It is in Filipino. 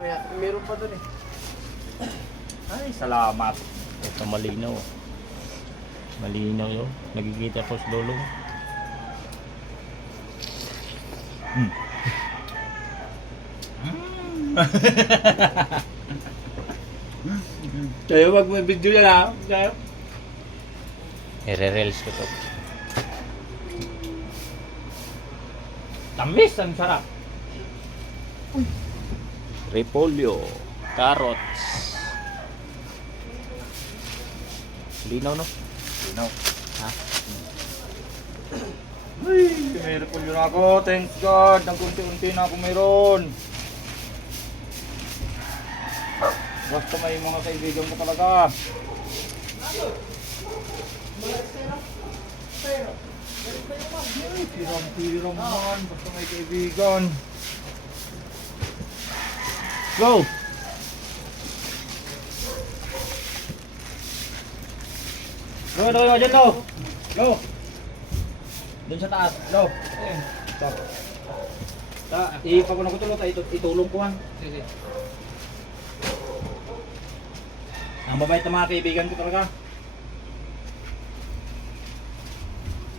Kaya, meron pa dun eh. Ay, salamat. Ito malinaw. Malinaw yun. Nagkikita po sa dulo. Kaya wag mo video yan ha. Kaya. I-reels ko to. Tamis, ang sarap. Repolyo. Carrots. Linaw no? Linaw. Ha? Ay, meron po yun ako. Thanks God. Ang kunti-unti na ako meron. Basta may mga kaibigan mo talaga. Ay, pirang-pirang man. Basta may kaibigan. Go! Go, go, go, dyan, go! Go! Doon sa taas, go! Ayun, stop. Ipag ko na ko tulong, itulong ko han. Sige. Ang mabait na mga kaibigan ko talaga.